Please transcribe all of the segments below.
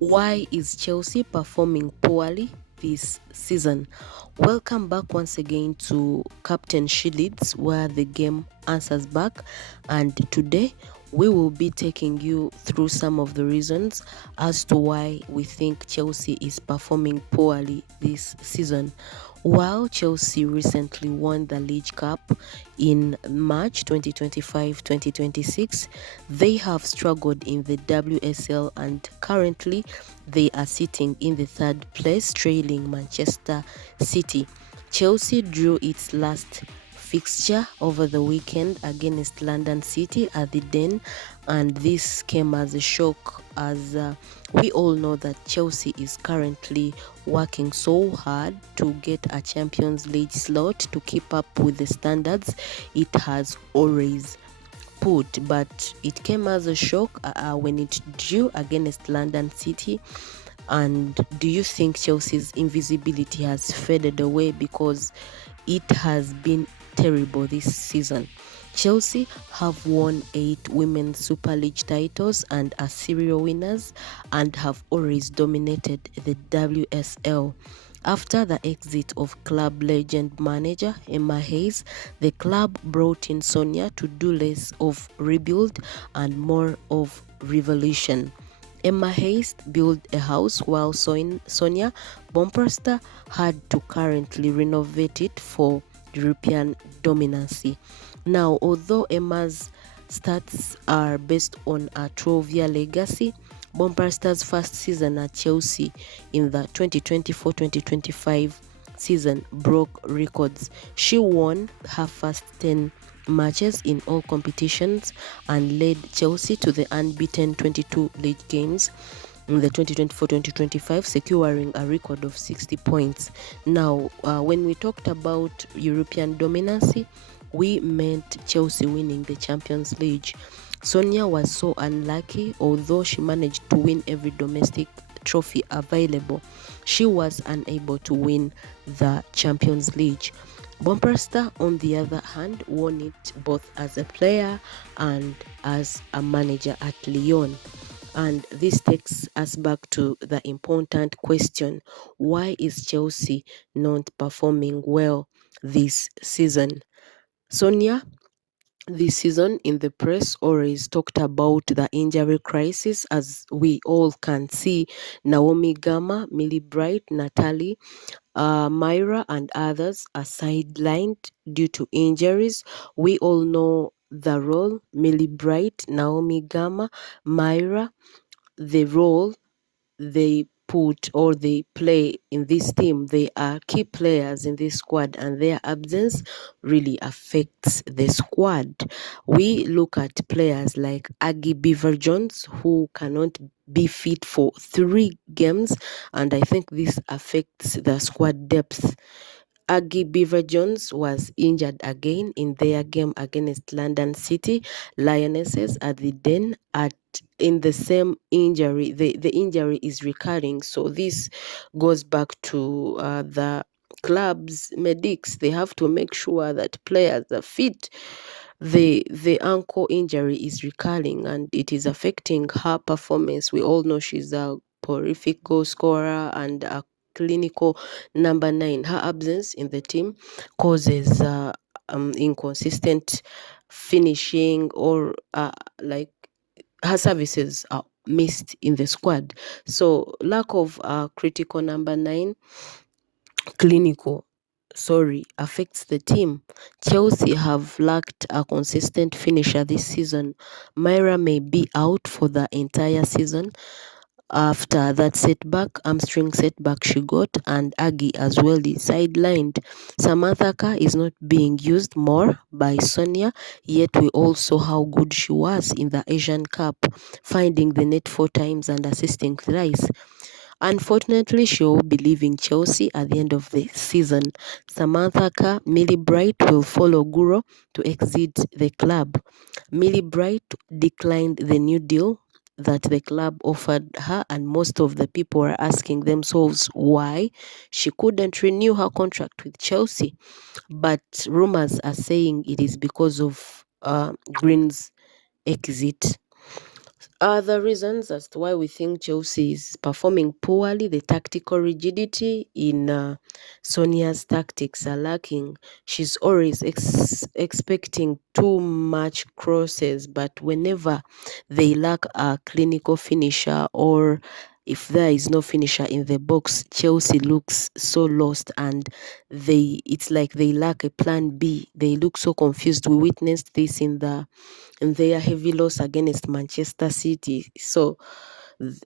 Why is Chelsea performing poorly this season? Welcome back once again to Captain She Leads, where the game answers back. And today we will be taking you through some of the reasons as to why we think Chelsea is performing poorly this season. While Chelsea recently won the League Cup in March 2025-2026, they have struggled in the WSL and currently they are sitting in the third place, trailing Manchester City. Chelsea drew its last fixture over the weekend against London City at the Den, and this came as a shock as we all know that Chelsea is currently working so hard to get a Champions League slot to keep up with the standards it has always put, but it came as a shock when it drew against London City. And do you think Chelsea's invisibility has faded away because it has been terrible this season? Chelsea have won 8 Women's Super League titles and are serial winners and have always dominated the WSL. After the exit of club legend manager Emma Hayes, the club brought in Sonia to do less of rebuild and more of revolution. Emma Hayes built a house while Sonia Bomperster had to currently renovate it for European dominancy. Now, although Emma's stats are based on a 12-year legacy, Bomperster's first season at Chelsea in the 2024-2025 season broke records. She won her first 10 matches in all competitions and led Chelsea to the unbeaten 22 league games in the 2024-2025, securing a record of 60 points. Now, when we talked about European dominancy, we meant Chelsea winning the Champions League. Sonia was so unlucky, although she managed to win every domestic trophy available. She was unable to win the Champions League. Bomperster, on the other hand, won it both as a player and as a manager at Lyon. And this takes us back to the important question: why is Chelsea not performing well this season? Sonia, this season in the press always talked about the injury crisis. As we all can see, Naomi Gamma, Millie Bright, Natalie, Myra and others are sidelined due to injuries. We all know the role Millie Bright, Naomi Gamma, Myra, the role they put or they play in this team. They are key players in this squad, and their absence really affects the squad. We look at players like Aggie Beaver Jones, who cannot be fit for 3 games, and I think this affects the squad depth. Aggie Beaver Jones was injured again in their game against London City Lionesses at the Den. In the same injury, the injury is recurring, so this goes back to the club's medics. They have to make sure that players are fit. The ankle injury is recurring and it is affecting her performance. We all know she's a prolific goal scorer and a clinical number 9. Her absence in the team causes inconsistent finishing, or like her services are missed in the squad. So lack of critical number 9 clinical affects the team. Chelsea have lacked a consistent finisher this season. Myra may be out for the entire season after that hamstring setback she got, and Aggie as well is sidelined. Samantha Carr is not being used more by Sonia, yet we all saw how good she was in the Asian Cup, finding the net 4 times and assisting thrice. Unfortunately, she will be leaving Chelsea at the end of the season. Samantha Carr, Millie Bright will follow Guro to exit the club. Millie Bright declined the new deal that the club offered her, and most of the people are asking themselves why she couldn't renew her contract with Chelsea. But rumors are saying it is because of Green's exit. Other reasons as to why we think Chelsea is performing poorly: the tactical rigidity in Sonia's tactics are lacking. She's always expecting too much crosses, but whenever they lack a clinical finisher, or if there is no finisher in the box, Chelsea looks so lost, and it's like they lack a plan B. They look so confused. We witnessed this in their heavy loss against Manchester City. So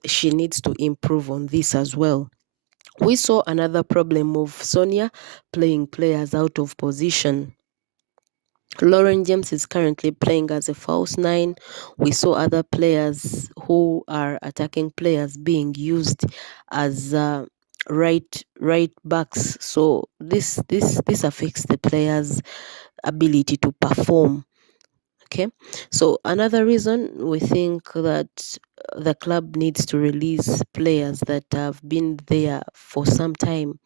she needs to improve on this as well. We saw another problem of Sonia playing players out of position. Lauren James is currently playing as a false nine. We saw other players who are attacking players being used as right backs. So this affects the players' ability to perform. Okay, so another reason we think that the club needs to release players that have been there for some time.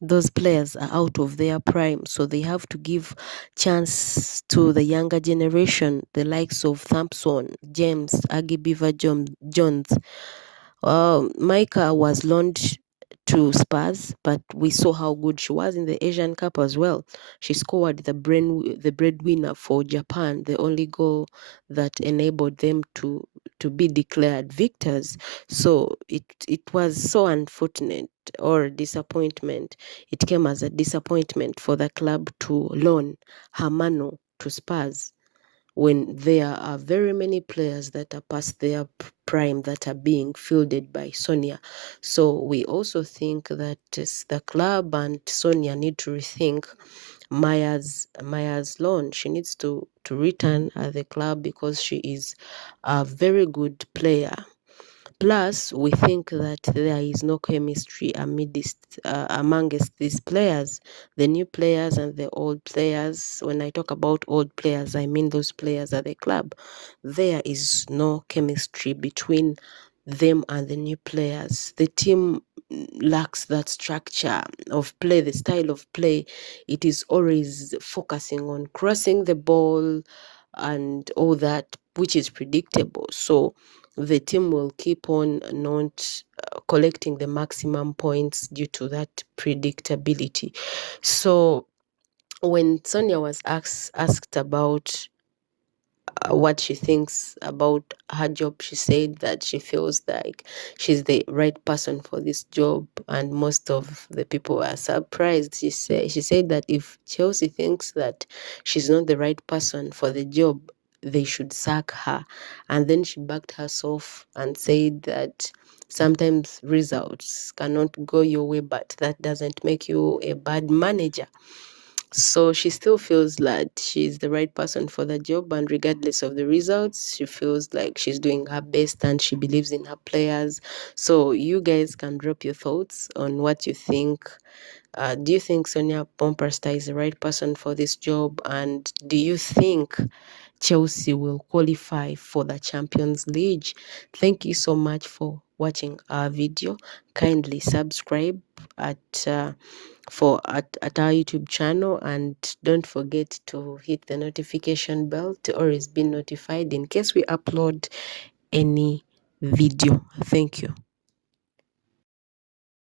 Those players are out of their prime, so they have to give chance to the younger generation, the likes of Thompson, James, Aggie Beaver Jones. Micah was loaned to Spurs, but we saw how good she was in the Asian Cup as well. She scored the breadwinner for Japan, the only goal that enabled them to be declared victors. So it was so unfortunate, or disappointment. It came as a disappointment for the club to loan Hamano to Spurs, when there are very many players that are past their prime that are being fielded by Sonia. So we also think that the club and Sonia need to rethink Maya's loan. She needs to return at the club because she is a very good player. Plus, we think that there is no chemistry amongst these players, the new players and the old players. When I talk about old players, I mean those players at the club. There is no chemistry between them and the new players. The team lacks that structure of play, the style of play. It is always focusing on crossing the ball and all that, which is predictable. So the team will keep on not collecting the maximum points due to that predictability. So when Sonia was asked about what she thinks about her job, she said that she feels like she's the right person for this job, and most of the people are surprised. She said that if Chelsea thinks that she's not the right person for the job, they should sack her. And then she backed herself and said that sometimes results cannot go your way, but that doesn't make you a bad manager. So she still feels like she's the right person for the job, and regardless of the results, she feels like she's doing her best and she believes in her players. So you guys can drop your thoughts on what you think. Do you think Sonia Pompersta is the right person for this job? And do you think Chelsea will qualify for the Champions League? Thank you so much for watching our video. Kindly subscribe at our YouTube channel, and don't forget to hit the notification bell to always be notified in case we upload any video. Thank you.